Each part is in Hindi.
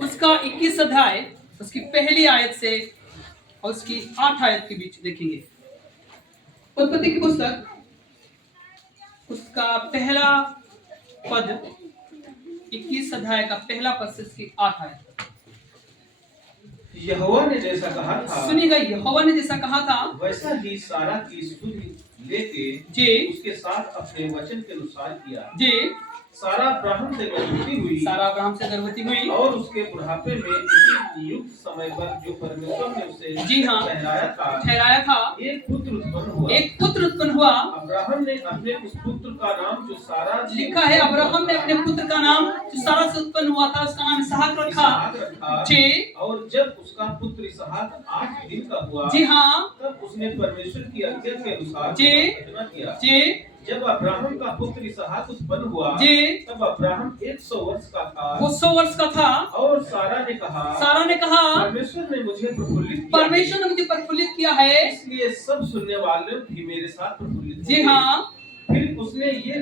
उसका 21 अध्याय उसकी पहली आयत से और उसकी 8 आयत के बीच देखेंगे। उत्पत्ति की पुस्तक उसका पहला पद 21 अध्याय का पहला पद से उसकी 8 आयत। यहोवा ने जैसा कहा था, सुनिएगा, यहोवा ने जैसा कहा था वैसा ही सारा की सुधि लेके जी उसके साथ अपने वचन के अनुसार किया। जी। सारा अब्राहम से गर्भवती हुई, सारा अब्राहम से गर्भवती हुई और उसके बुढ़ापे में उसी नियुक्त समय पर जो परमेश्वर ने उसे जी हाँ ठहराया था एक पुत्र उत्पन्न हुआ। एक पुत्र उत्पन्न हुआ। अब्राहम ने अपने उस पुत्र का नाम जो सारा लिखा है, अब्राहम ने अपने पुत्र का नाम जो सारा से उत्पन्न हुआ था उसका नाम इसहाक रखा जी। और जब उसका पुत्र इसहाक 8 दिन का हुआ जी हाँ, तब उसने परमेश्वर की आज्ञा के अनुसार जी प्रार्थना किया जी। जब अब्राहम का पुत्र इसहाक उत्पन्न हुआ जी तब अब्राहम 100 वर्ष का था, वो 100 वर्ष का था। और सारा ने कहा परमेश्वर ने मुझे प्रफुल्लित किया है, इसलिए सब सुनने वाले भी मेरे साथ प्रफुल्लित जी हाँ। फिर उसने ये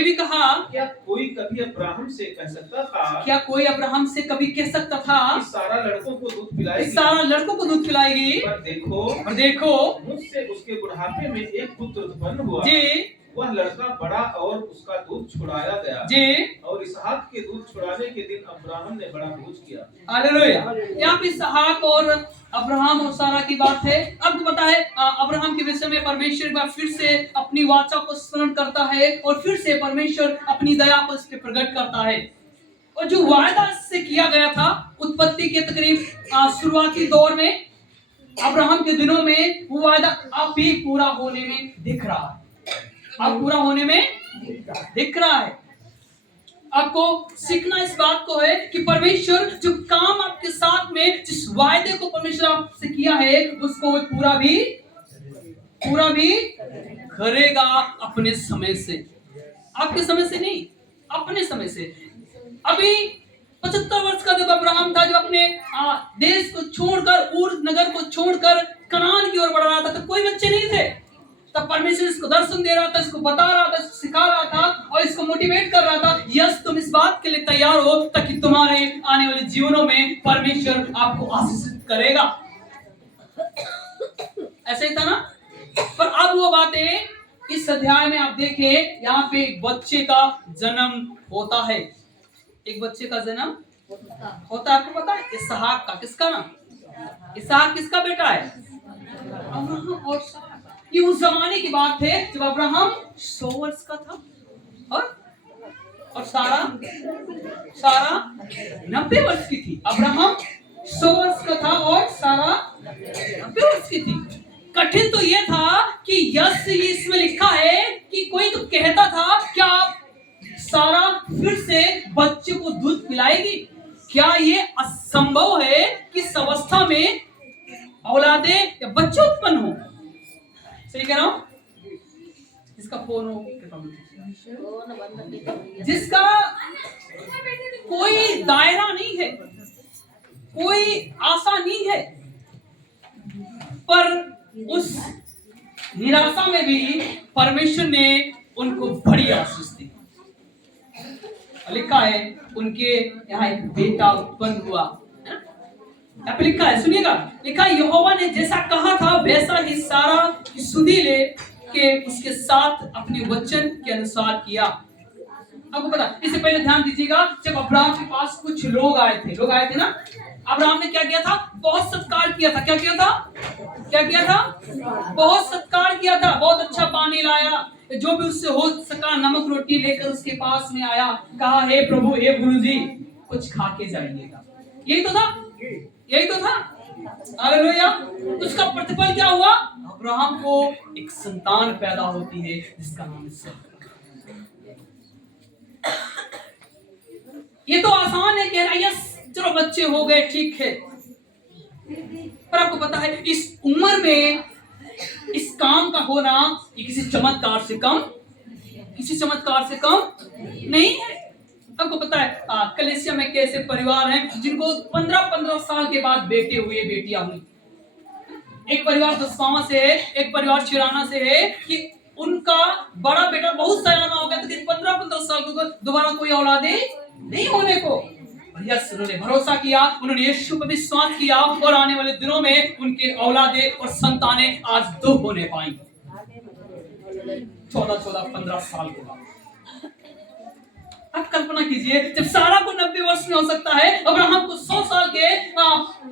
भी कहा क्या कोई कभी अब्राहम से कह सकता था कि सारा लड़कों को दूध पिलाएगी, पर देखो मुझसे उसके बुढ़ापे में एक पुत्र उत्पन्न हुआ जी। वह लड़का बड़ा और उसका दूध छुड़ाया गया जी। और इसहाक के दूध छुड़ाने के दिन अब्राहम ने बड़ा भोज किया। हालेलुया। यहाँ पे इसहाक और अब्राहम और सारा की बात है। अब तो पता है अब्राहम के विषय में परमेश्वर एक बार फिर से अपनी वाचा को स्मरण करता है और फिर से परमेश्वर अपनी दया को इस पे प्रकट करता है। और जो वायदा से किया गया था उत्पत्ति के तकरीब शुरुआती दौर में अब्राहम के दिनों में, वो वायदा अब भी पूरा होने में दिख रहा है। अब पूरा होने में दिख रहा है। आपको सीखना इस बात को है कि परमेश्वर जो काम आपके साथ में, जिस वायदे को परमेश्वर आपसे किया है, उसको वो पूरा भी करेगा अपने समय से। आपके समय से नहीं, अपने समय से। अभी 75 वर्ष का जब अब्राहम था, जो अपने देश को छोड़कर, ऊर नगर को छोड़कर कनान की ओर बढ़ रहा था, तो कोई बच्चे नहीं थे। तब परमेश्वर इसको दर्शन दे रहा था, इसको बता रहा था, इसको सिखा रहा था और इसको मोटिवेट कर रहा था, यस तुम इस बात के लिए तैयार हो ताकि तुम्हारे आने वाले जीवनों में परमेश्वर आपको आशीषित करेगा। ऐसे ही था ना। पर अब वो बातें इस अध्याय में आप देखें, यहाँ पे एक बच्चे का जन्म होता है। एक बच्चे का जन्म होता है। आपको पता है इसहाक का, किसका नाम? इसहाक किसका बेटा है? अब्राहम और सारा। ये उस जमाने की बात है जब अब्राहम 100 वर्ष का था और सारा 90 वर्ष की थी। अब्राहम 100 वर्ष का था और सारा 90 वर्ष की थी। कठिन तो ये था कि यस इसमें लिखा है कि कोई तो कहता था क्या सारा फिर से बच्चे को दूध पिलाएगी? क्या ये असंभव है कि इस अवस्था में औलादे या बच्चे उत्पन्न हो? सही कह रहा हूं? जिसका फोन हो, जिसका कोई दायरा नहीं है, कोई आशा नहीं है, पर उस निराशा में भी परमेश्वर ने उनको बड़ी आशीष दी। लिखा है उनके यहाँ एक बेटा उत्पन्न हुआ। यहाँ पे लिखा है, सुनिएगा, लिखा है यहोवा ने जैसा कहा था वैसा ही सारा की सुधि ले के उसके साथ अपने वचन के अनुसार किया। आपको पता, इससे पहले ध्यान दीजिएगा, जब अब्राहम के पास कुछ लोग आए थे ना, अब्राहम ने क्या किया था? बहुत सत्कार किया था। क्या किया था? बहुत सत्कार किया था। बहुत अच्छा पानी लाया, जो भी उससे हो सका नमक रोटी लेकर उसके पास में आया, कहा हे प्रभु, हे गुरु जी, कुछ खा के जाइएगा। यही तो था। हालेलुया। उसका प्रतिफल क्या हुआ? अब्राहम को एक संतान पैदा होती है जिसका नाम इसहाक। ये तो आसान है कहना, यस चलो बच्चे हो गए, ठीक है। पर आपको पता है इस उम्र में इस काम का होना ये किसी चमत्कार से कम नहीं है। आपको पता है कलीसिया में कैसे परिवार हैं जिनको 15-15 साल के बाद बेटे हुए, बेटियां हुई। एक परिवार दसवां से है, एक परिवार चिराना से है कि उनका बड़ा बेटा बहुत सालाना हो गया, तो 15-15 साल को दोबारा कोई औलादे नहीं होने को। यस, उन्होंने भरोसा किया, उन्होंने यीशु पर विश्वास किया और आने वाले दिनों में उनके औलादे और संतानें आज 2 होने पाएंगे। 14, 15 साल के बाद। अब कल्पना कीजिए, जब सारा को 90 वर्ष में हो सकता है, अब्राहम को 100 साल के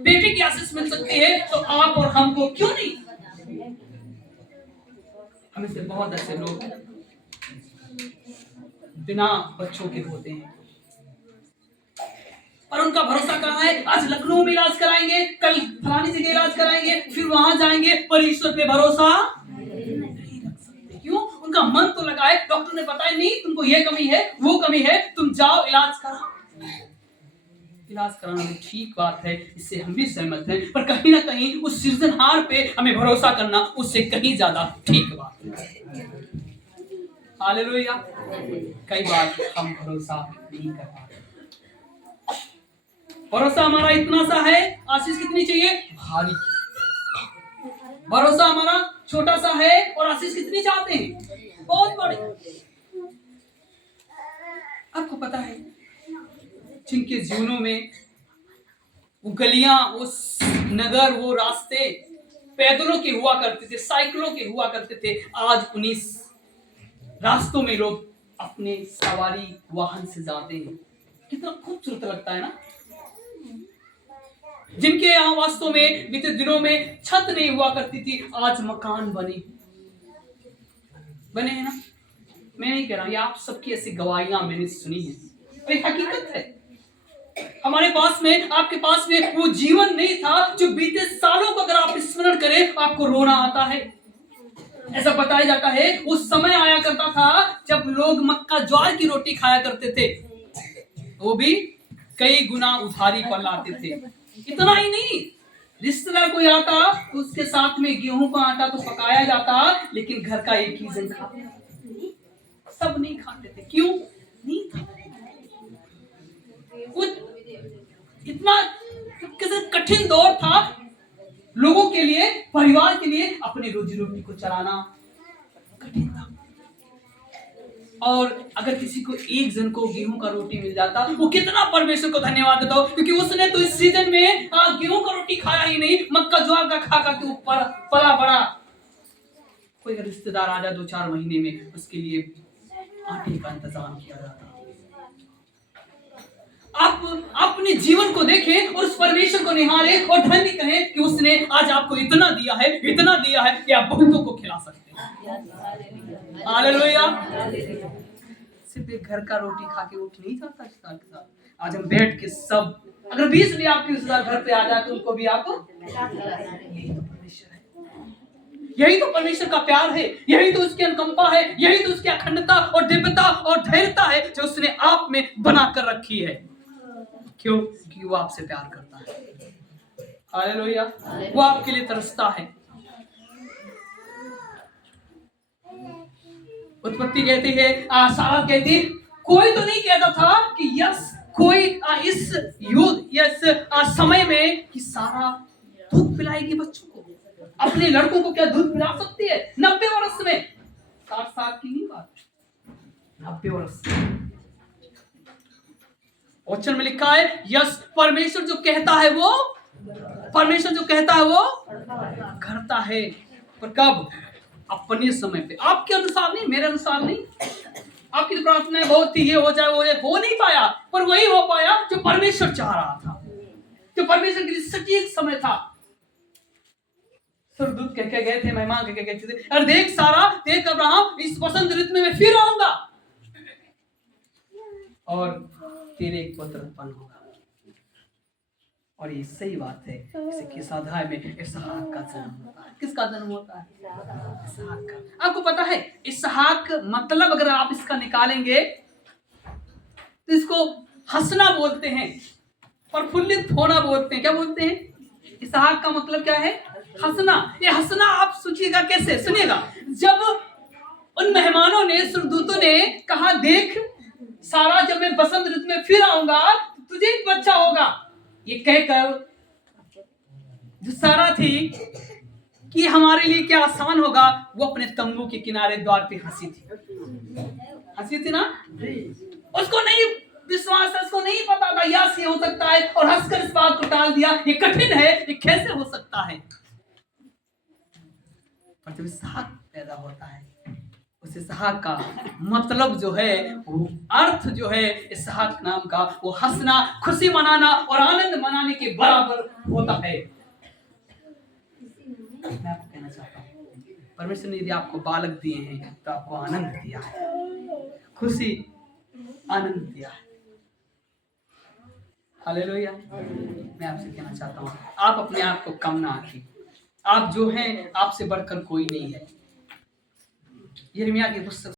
बेटे की आशीष मिल सकती है, तो आप और हमको क्यों नहीं? हमें से बहुत ऐसे लोग बिना बच्चों के होते हैं, और उनका भरोसा कहाँ है? आज लखनऊ में इलाज कराएंगे, कल फलानी जगह इलाज कराएंगे, फिर वहां जाएंगे, पर ईश्वर पे भरोसा नहीं रख सकते। क्यों? उनका मन तो लगा है, डॉक्टर ने बताया नहीं तुमको ये कमी है, वो कमी है, तुम जाओ इलाज कराओ। इलाज कराना तो ठीक बात है, इससे हम भी सहमत हैं, पर कहीं ना कहीं उस सृजनहार पे हमें भरोसा करना उससे कहीं ज्यादा ठीक बात है। हालेलुया। कई बार हम भरोसा नहीं कर पाते। भरोसा हमारा इतना सा है, आशीष कितनी चाहिए? भारी। भरोसा हमारा छोटा सा है और आशीष कितनी चाहते हैं? बहुत बड़ी। आपको पता है, जिनके जीवनों में वो गलियां, वो नगर, वो रास्ते पैदलों के हुआ करते थे, साइकिलों के हुआ करते थे, आज 19 रास्तों में लोग अपने सवारी वाहन से जाते हैं। कितना खूबसूरत लगता है ना। जिनके यहाँ वास्तव में बीते दिनों में छत नहीं हुआ करती थी, आज मकान बने हैं ना। मैं नहीं कह रहा, ये आप सबकी ऐसी गवाहियां मैंने सुनी है, ये हकीकत है। हमारे पास में, आपके पास में वो जीवन नहीं था जो बीते सालों को अगर आप स्मरण करें आपको रोना आता है। ऐसा बताया जाता है उस समय आया करता था जब लोग मक्का ज्वार की रोटी खाया करते थे, वो भी कई गुना उधारी पर लाते थे। इतना ही नहीं, रिश्तेदार कोई आता तो उसके साथ में गेहूं का आटा तो पकाया जाता, लेकिन घर का एक ही जन खाता, सब नहीं खाते थे। क्यों? नहीं था कुछ, इतना कठिन दौर था लोगों के लिए, परिवार के लिए अपनी रोजी रोटी को चलाना कठिन था। और अगर किसी को एक जन को गेहूं का रोटी मिल जाता, वो कितना परमेश्वर को धन्यवाद देता हो, क्योंकि उसने तो इस सीजन में गेहूं का रोटी खाया ही नहीं, मक्का ज्वार का खा के ऊपर पला बड़ा। कोई रिश्तेदार आ जाए 2-4 महीने में, उसके लिए आटे का इंतजाम किया जाता। आप अपने जीवन को देखें और उस परमेश्वर को निहारें और धन्य कहें कि उसने आज आपको इतना दिया है कि आप बहुतों को खिला सकते हैं। हालेलुया। सिर्फ एक घर का रोटी खा के उठ नहीं जाता रिश्तेदार के साथ। आज हम बैठ के सब, अगर 20 भी आपके रिश्तेदार घर पे आ जाए तो उनको भी आपको, यही तो परमेश्वर है, यही तो परमेश्वर का प्यार है, यही तो उसकी अनुकंपा है, यही तो उसकी अखंडता और दिव्यता और धैर्यता है जो उसने आप में बना कर रखी है। क्यों? क्योंकि वो आपसे प्यार करता है। हालेलुया। वो आपके लिए तरसता है। उत्पत्ति कहती है, सारा कहती है, कोई तो नहीं कहता था कि यस कोई इस युद्ध, यस समय में कि सारा दूध पिलाएगी बच्चों को, अपने लड़कों को क्या दूध पिला सकती है 90 वर्ष में? 60 साल की नहीं बात, 90 वर्ष। वचन में लिखा है, यस परमेश्वर जो कहता है वो, परमेश्वर जो कहता है वो करता है, पर कब? अपने समय पे, आपके अनुसार नहीं, मेरे अनुसार नहीं। आपकी तो प्रार्थनाएं बहुत थी, ये हो जाए वो, हो नहीं पाया, पर वही हो पाया जो परमेश्वर चाह रहा था, जो परमेश्वर के लिए सटीक समय था। स्वर्गदूत कह के गए थे, मेहमान कह के गए थे, अरे देख सारा, देख अब्राहम, इस वसंत ऋतु में मैं फिर आऊंगा और तेरे एक पुत्र उत्पन्न होगा। और ये सही बात है, इसे किस अध्याय में इसहाक का जन्म होता है। किसका जन्म होता है? इसहाक का। आपको पता है इसहाक मतलब अगर आप इसका निकालेंगे तो इसको हंसना बोलते हैं, प्रफुल्लित होना बोलते हैं। क्या बोलते हैं? इसहाक का मतलब क्या है? हंसना। ये हंसना आप सोचिएगा कैसे, सुनिएगा। जब उन मेहमानों ने, स्वर्गदूतों ने कहा, देख सारा, जब मैं बसंत ऋतु में फिर आऊंगा तुझे एक बच्चा होगा, ये कहकर जो सारा थी कि हमारे लिए क्या आसान होगा, वो अपने तंबू के किनारे द्वार पे हंसी थी ना। उसको नहीं विश्वास को नहीं पता था यस ये हो सकता है और हंसकर इस बात को टाल दिया, ये कठिन है, ये कैसे हो सकता है। पर जब इसहाक पैदा होता है, उस इसहाक का मतलब जो है, वो अर्थ जो है इसहाक नाम का, वो हंसना, खुशी मनाना और आनंद मनाने के बराबर होता है। मैं आपको कहना चाहता हूँ, परमेश्वर ने यदि आपको बालक दिए हैं तो आपको आनंद दिया है, खुशी आनंद दिया है। हालेलुया। मैं आपसे कहना चाहता हूँ, आप अपने आप को कम ना आंकिए। आप जो हैं, आपसे बढ़कर कोई नहीं है। यिर्मयाह की पुस्तक